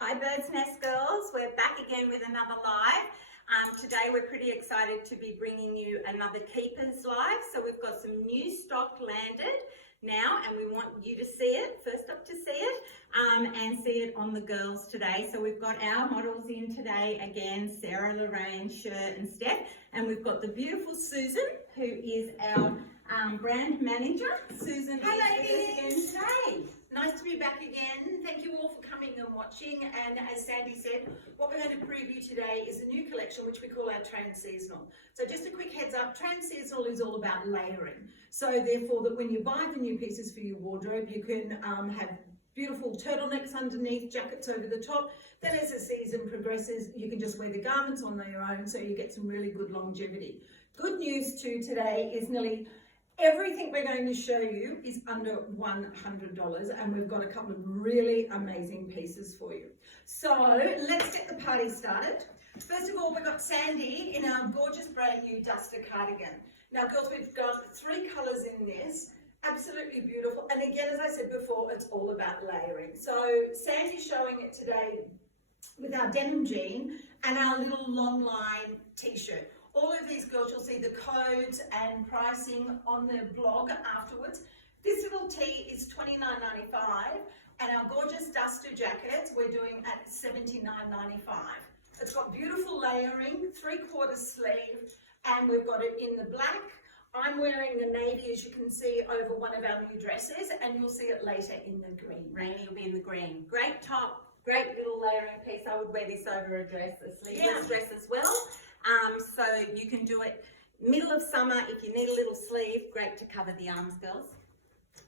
Hi Bird's Nest girls, we're back again with another live. Today we're pretty excited to be bringing you another Keepers live. So we've got some new stock landed now and we want you to see it, first up to see it, and see it on the girls today. So we've got our models in today again, Sarah, Lorraine, Shirt and Steph, and we've got the beautiful Susan who is our brand manager. Susan, hi ladies, again today. Nice to be back again. Thank you all for coming and watching. And as Sandy said, what we're going to preview today is a new collection which we call our Transitional. So just a quick heads up, Transitional is all about layering. So therefore that when you buy the new pieces for your wardrobe, you can have beautiful turtlenecks underneath, jackets over the top. Then as the season progresses, you can just wear the garments on their own so you get some really good longevity. Good news too today is nearly everything we're going to show you is under $100 and we've got a couple of really amazing pieces for you. So let's get the party started. First of all, we've got Sandy in our gorgeous brand new duster cardigan. Now girls, we've got 3 colours in this, absolutely beautiful. And again, as I said before, it's all about layering. So Sandy's showing it today with our denim jean and our little long line t-shirt. All of these girls, you'll see the codes and pricing on the blog afterwards. This little tee is $29.95 and our gorgeous duster jackets we're doing at $79.95. It's got beautiful layering, 3/4 sleeve, and we've got it in the black. I'm wearing the navy, as you can see, over one of our new dresses, and you'll see it later in the green. Rainy will be in the green. Great top, great little layering piece. I would wear this over a dress, a sleeveless dress as well. So you can do it middle of summer if you need a little sleeve. Great to cover the arms, girls.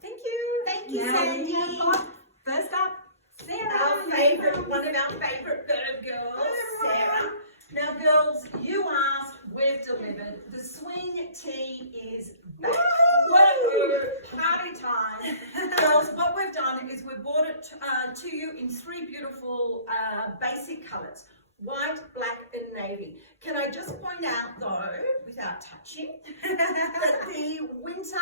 Thank you. Thank you, Now Sandy. we have got, first up, Sarah. Our favourite, one of our favourite bird girls, Sarah. Now girls, you asked, we've delivered. The swing tee is back. Woo! Party time. Girls, what we've done is we've brought it to you in 3 beautiful basic colours. White, black and navy. Can I just point out though, without touching, that the winter,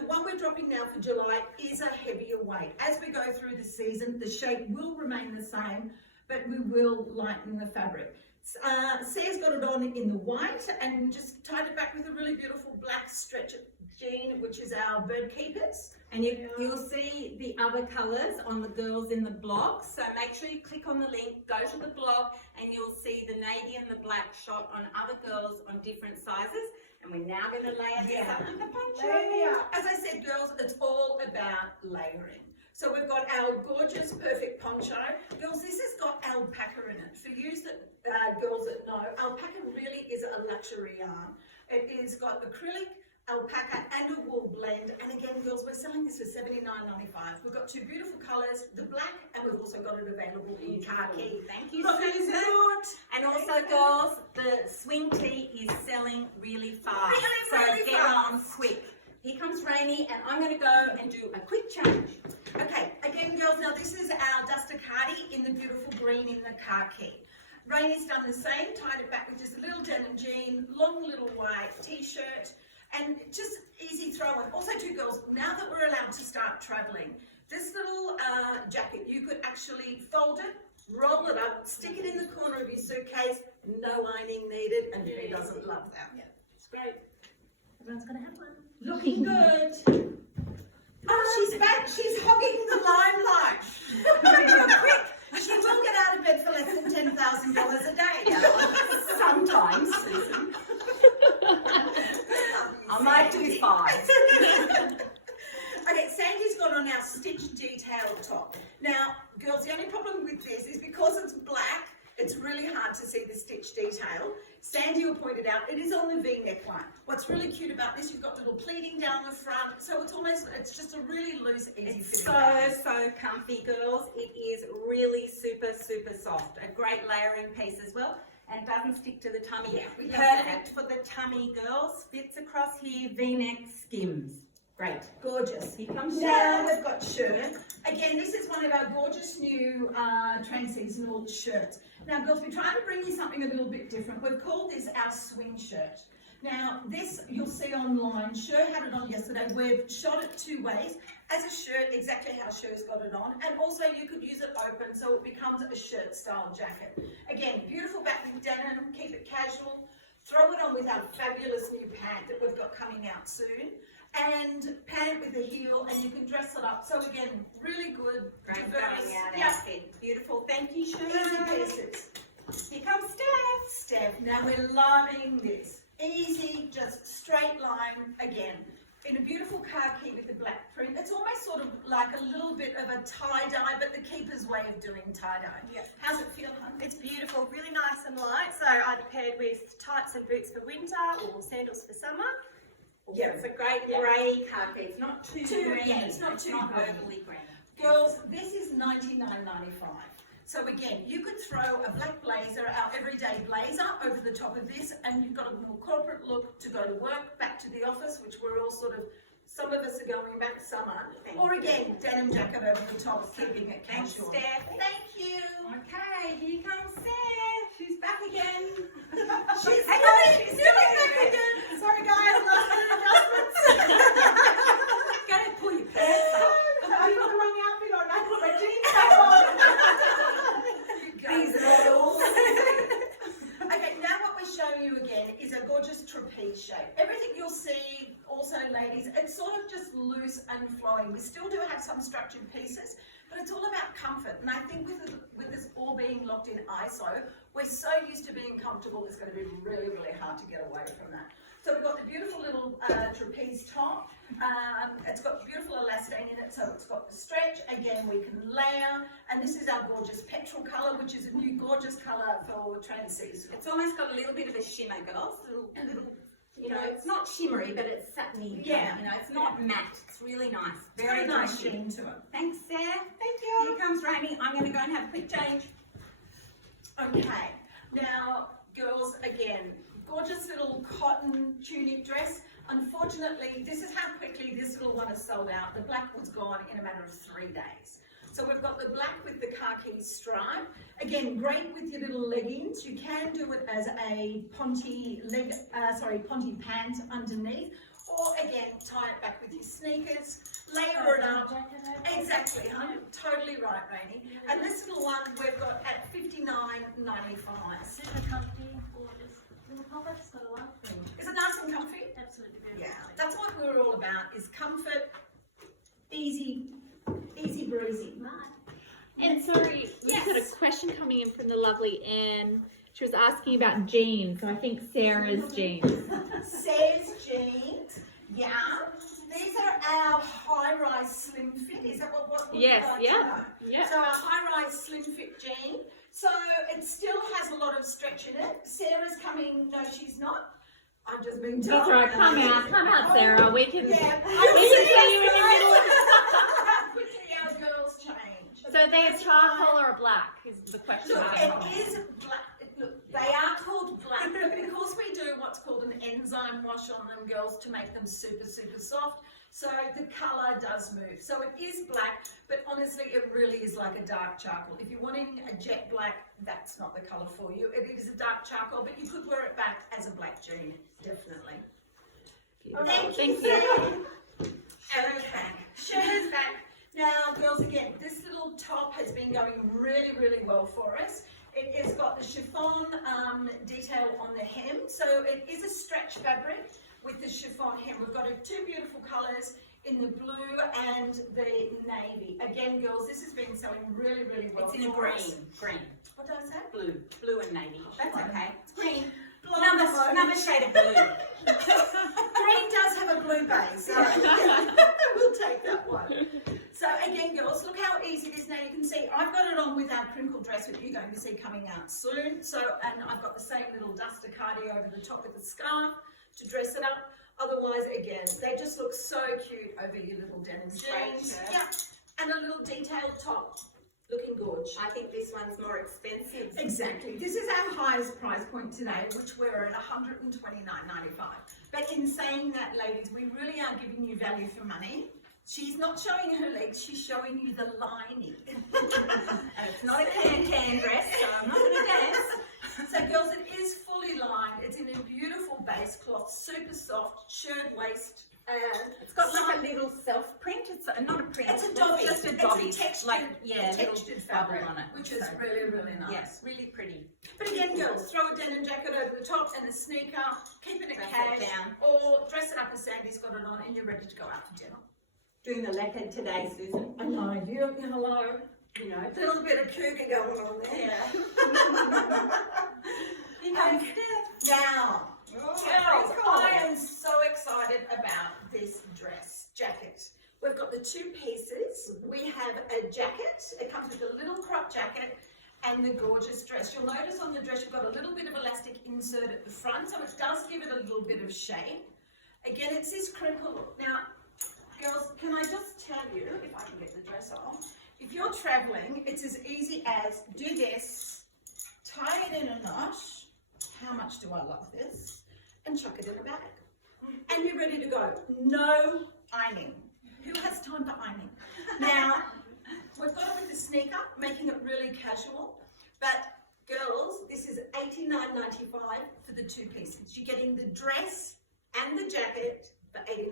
the one we're dropping now for July is a heavier weight. As we go through the season, the shape will remain the same, but we will lighten the fabric. Sarah's got it on in the white and just tied it back with a really beautiful black stretch jean, which is our bird keepers. And you'll see the other colours on the girls in the blog. So make sure you click on the link, go to the blog, and you'll see the navy and the black shot on other girls on different sizes. And we're now going to layer this up with the poncho. As I said, girls, it's all about layering. So we've got our gorgeous, perfect poncho. Girls, this has got alpaca in it. For you girls that know, alpaca really is a luxury yarn. It has got acrylic, alpaca and a wool blend, and again girls, we're selling this for $79.95. We've got 2 beautiful colours, the black, and we've also got it available in khaki. Thank you, Susan. And also girls, the swing tee is selling really fast, so get on quick. Here comes Rainy, and I'm going to go and do a quick change. Okay, again girls, now this is our duster cardi in the beautiful green in the khaki. Rainy's done the same, tied it back with just a little denim jean, long little white t-shirt, and just easy throw-in. Also too girls, now that we're allowed to start traveling, this little jacket, you could actually fold it, roll it up, stick it in the corner of your suitcase, no ironing needed, and who doesn't love that? Yeah, it's great. Everyone's going to have one. Looking good. Oh, she's back. She's hogging the limelight. Quick. She will get out of bed for less than $10,000 a day. Sometimes, Susan. I might do 5. Okay, Sandy's got on our stitch detail top. Now, girls, the only problem with this is because it's black, it's really hard to see the stitch detail. Sandy will point it out, it is on the V-neck line. What's really cute about this, you've got little pleating down the front, so it's just a really loose, easy fit. It's so comfy, girls. It is really super soft. A great layering piece as well, and doesn't stick to the tummy. Yeah, perfect for the tummy, girls. Fits across here, V-neck, skims. Great. Gorgeous. Here comes now Shirt. we've got Shirt. Again, this is one of our gorgeous new Transitional shirts. Now, girls, we're trying to bring you something a little bit different. We've called this our swing shirt. Now, this you'll see online. Sher had it on yesterday. We've shot it 2 ways. As a shirt, exactly how Sher's got it on. And also you could use it open so it becomes a shirt style jacket. Again, beautiful back with denim, keep it casual. Throw it on with our fabulous new pant that we've got coming out soon. And pant with a heel, and you can dress it up. So again, really good, Great diverse. going out Yeah, outfit. Beautiful. Thank you, Sher. easy pieces. Here comes Steph. Steph, now we're loving this. Easy, just straight line again. In a beautiful khaki with the black print. It's almost sort of like a little bit of a tie-dye, but the keeper's way of doing tie-dye. Yeah. How's it feel, hon? It's beautiful, really nice and light. So either paired with tights and boots for winter or sandals for summer. Yeah. It's a great grey khaki. It's not too green. Yeah, it's not too green. overly green. Girls, this is $99.95. So again, you could throw a black blazer, our everyday blazer, over the top of this, and you've got a more corporate look to go to work, back to the office, which we're all sort of, some of us are going back summer. Or again, denim jacket over the top, keeping it Thanks, casual. Steph. Thank you. Okay, here comes Steph. She's back again. She's Hang on, back she's back again. Sorry guys, last minute adjustments. Go ahead, pull your pants up. I put the wrong outfit on. I put my jeans back on. These models. Okay, now what we're showing you again is a gorgeous trapeze shape. Everything you'll see, also ladies, it's sort of just loose and flowing. We still do have some structured pieces, but it's all about comfort. And I think with this all being locked in ISO, we're so used to being comfortable, it's going to be really, really hard to get away from that. So we've got the beautiful little trapeze top. It's got beautiful elastane in it, so it's got the stretch. Again, we can layer. And this is our gorgeous petrol colour, which is a new gorgeous colour for Transitional. It's almost got a little bit of a shimmer, girls. A little, you know, it's not shimmery, but it's satiny. Yeah. You know, it's not matte. It's really nice. Very nice sheen to it. Thanks, Sarah. Thank you. Here comes Rainey. I'm going to go and have a quick change. Okay, now girls, again, gorgeous little cotton tunic dress. Unfortunately, this is how quickly this little one is sold out. The black was gone in a matter of 3 days. So we've got the black with the khaki stripe. Again, great with your little leggings. You can do it as a ponty pant underneath, or again, tie it back with your sneakers, layer it up. Exactly, hun. Totally right, Rainey. And this little one we've got at $59.95. Super comfy, gorgeous. Little pop-up, just got a lot of things. Is it nice and comfy? Absolutely Yeah, beautiful. that's what we're all about, is comfort, easy breezy. And sorry, we've got a question coming in from the lovely Anne. She was asking about jeans, so I think Sarah's jeans. Says jeans, yeah. These are our high-rise slim fit. Is that what Yes, like to yeah, know? yeah. So our high-rise slim fit jean. So it still has a lot of stretch in it. Sarah's coming. No, she's not. I've just been told. That's all right, come out, Sarah. We can, Yeah. we can see you in the middle of How quickly our girls change. So they're charcoal or black is the question. Look, I have. it is black. Look, they are called black, but because we do what's called an enzyme wash on them, girls, to make them super, super soft, so the colour does move. So it is black, but honestly, it really is like a dark charcoal. If you're wanting a jet black, that's not the colour for you. It is a dark charcoal, but you could wear it back as a black jean, definitely. Beautiful. Thank you. Okay, Shannon's back. Now, girls, again, this little top has been going really, really well for us. It has got the chiffon detail on the hem, so it is a stretch fabric with the chiffon hem. We've got two beautiful colours in the blue and the navy. Again, girls, this has been selling really, really well. It's in a for us. green. What did I say? Blue and navy. That's okay. It's green. Blonde. Another shade of blue. Green does have a blue base, so we'll take that one. So again, girls, look how easy it is now. You can see I've got it on with our crinkle dress, which you're going to see coming out soon. So, and I've got the same little duster cardi over the top with the scarf to dress it up. Otherwise, again, they just look so cute over your little denim jeans. Shirt. Yeah, and a little detailed top. Looking gorge. I think this one's more expensive. Exactly. This is our highest price point today, which we're at $129.95. But in saying that, ladies, we really are giving you value for money. She's not showing her legs, she's showing you the lining. And it's not a can dress, so I'm not going to dance. So girls, it is fully lined. It's in a beautiful base cloth super soft shirt waist. It's got like a little self print. It's not a print. It's a dobby. Just a It's a dobby. textured- like little textured fabric, bubble on it, which is so, really, really nice. yes, really pretty. But again, girls, throw a denim jacket over the top and a sneaker, keeping it Dress it cash, down. or dress it up as Sandy's got it on, and you're ready to go out for dinner. Doing the leopard today, Susan. I know, hello. You know, a little bit of cougar going on there. Here comes Steph. Now, Oh, girls, cool. I am so excited about this dress jacket. We've got the two pieces. We have a jacket. It comes with a little crop jacket and the gorgeous dress. You'll notice on the dress you've got a little bit of elastic insert at the front, so it does give it a little bit of shape. Again, it's this crinkle look. Now, girls, can I just tell you, if I can get the dress on, if you're traveling, it's as easy as do this, tie it in a knot. How much do I love this? And chuck it in a bag. And you're ready to go. No ironing. Who has time for ironing? Now, we've got it with the sneaker, making it really casual. But girls, this is $89.95 for the two pieces. You're getting the dress and the jacket for $89.95.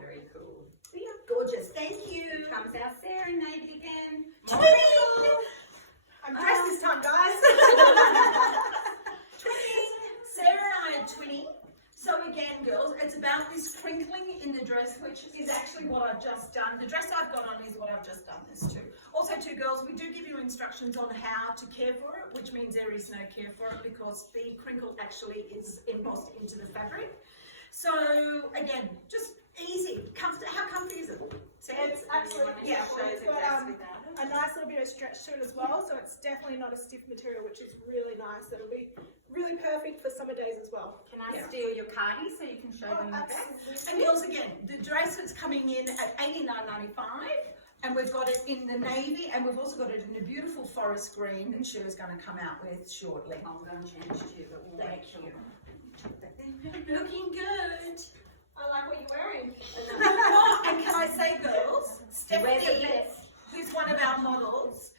Very cool. Yeah, gorgeous. Thank you. Here comes our Sarah Navy again. I'm dressed this time, guys. Twinning. Sarah and I are twinning. So again, girls, it's about this crinkling in the dress, which is actually what I've just done. The dress I've got on is what I've just done this too. Also too, girls, we do give you instructions on how to care for it, which means there is no care for it because the crinkle actually is embossed into the fabric. So again, just easy. How comfy is it? It's absolutely Yeah, it's got a nice little bit of stretch to it as well, so it's definitely not a stiff material, which is really nice. It'll be really perfect for summer days as well. Can I Yeah. steal your cardi so you can show them the back? Absolutely. And girls, again, the dress is coming in at $89.95, and we've got it in the navy, and we've also got it in a beautiful forest green that Sheila's going to come out with shortly. I'm going to change too, but we'll wait Thank till Looking good. I like what you're wearing. Oh, and can I say, girls, Where's the Stephanie, best? who's one of our models,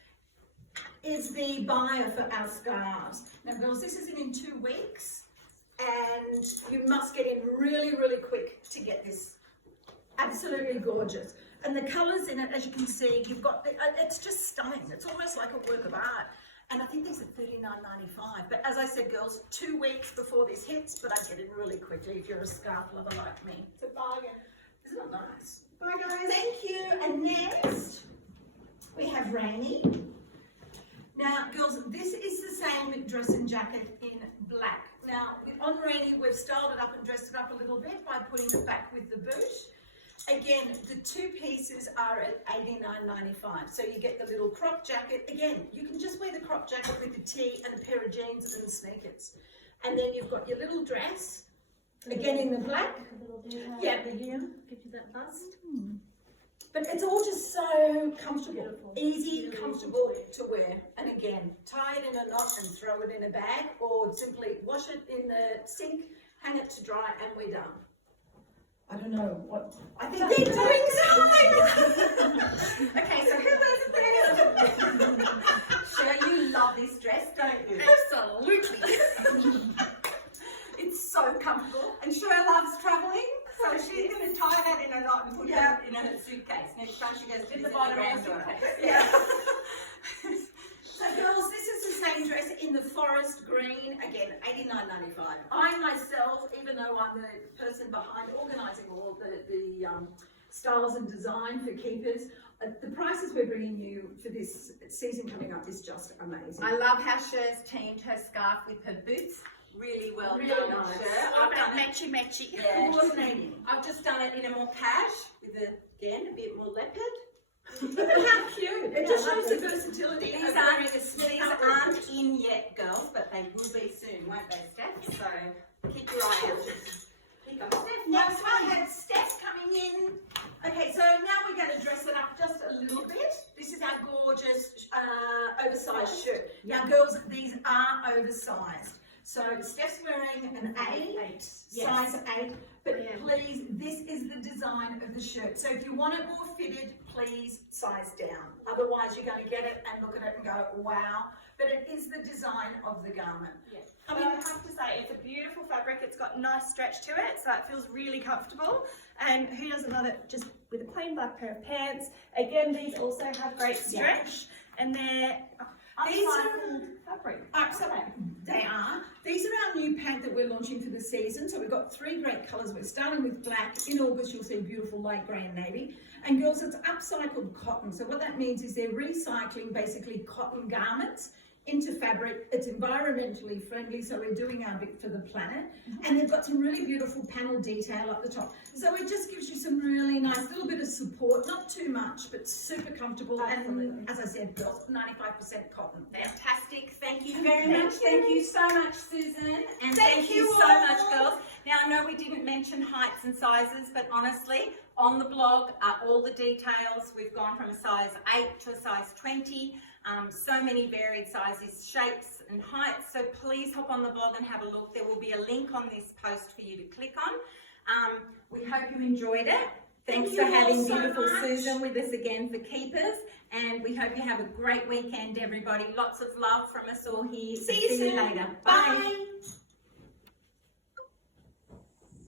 is the buyer for our scarves. Now, girls, this is in 2 weeks, and you must get in really, really quick to get this. Absolutely gorgeous. And the colours in it, as you can see, you've got, it's just stunning. It's almost like a work of art. And I think these are $39.95. But as I said, girls, 2 weeks before this hits, but I get in really quickly if you're a scarf lover like me. It's a bargain. Isn't it nice? Bye, guys. Thank you. And next, we have Rainy. Now, girls, this is the same dress and jacket in black. Now, on Rainy, we've styled it up and dressed it up a little bit by putting it back with the boot. Again, the two pieces are at $89.95. So you get the little crop jacket. Again, you can just wear the crop jacket with a tee and a pair of jeans and sneakers. And then you've got your little dress, again in the black. Yeah. Give you that bust. But it's all just so comfortable, Beautiful. easy, Really comfortable to wear. And again, tie it in a knot and throw it in a bag, or simply wash it in the sink, hang it to dry, and we're done. I don't know what. I think they're doing something. Okay, so who wears a dress? Sheila, you love this dress, don't you? Absolutely. It's so comfortable, and Sheila loves travelling, so she's going to tie that in a knot and put it in her suitcase. Next time she goes to the bottom of the suitcase. Yeah. So girls, this is the same dress in the forest green, again, $89.95. I myself, even though I'm the person behind organising all the styles and design for keepers, the prices we're bringing you for this season coming up is just amazing. I love how Cher's teamed her scarf with her boots. Really well Really done, nice. Cher. I've done it. Matchy. Yeah. Coordinating. I've just done it in a more cash with again a bit more leopard. Look at how cute. It just shows the versatility These of aren't, wearing a these sneaker. aren't in yet, girls, but they will be soon, won't they, Steph? So keep your eye out. Here you go, Steph. Next one has Steph coming in. Okay, so now we're going to dress it up just a little bit. This is our gorgeous oversized shirt. Now, girls, these are oversized. So Steph's wearing an 8, size 8, but please, this is the design of the shirt. So if you want it more fitted, please size down. Otherwise, you're going to get it and look at it and go, wow. But it is the design of the garment. Yes. I I mean, have to say, it's a beautiful fabric. It's got nice stretch to it, so it feels really comfortable. And who doesn't love it just with a plain black pair of pants? Again, these also have great stretch, and they're These are- upcycled fabric. They are. These are our new pant that we're launching for the season. So we've got 3 great colours. We're starting with black. In August, you'll see beautiful light grey and navy. And girls, it's upcycled cotton. So what that means is they're recycling basically cotton garments into fabric. It's environmentally friendly, so we're doing our bit for the planet. And they've got some really beautiful panel detail up the top. So it just gives you some really nice little bit of support, not too much, but super comfortable. Absolutely. And as I said, girls, 95% cotton. Fantastic. Thank you very much. Thank you so much, Susan. And thank you so all. much, girls. Now, I know we didn't mention heights and sizes, but honestly, on the blog are all the details. We've gone from a size 8 to a size 20. So many varied sizes, shapes and heights. So please hop on the blog and have a look. There will be a link on this post for you to click on. We hope you enjoyed it. Thanks Thank for you all having so beautiful much. Susan with us again for Keepers. And we hope you have a great weekend, everybody. Lots of love from us all here. See you soon. later. Bye.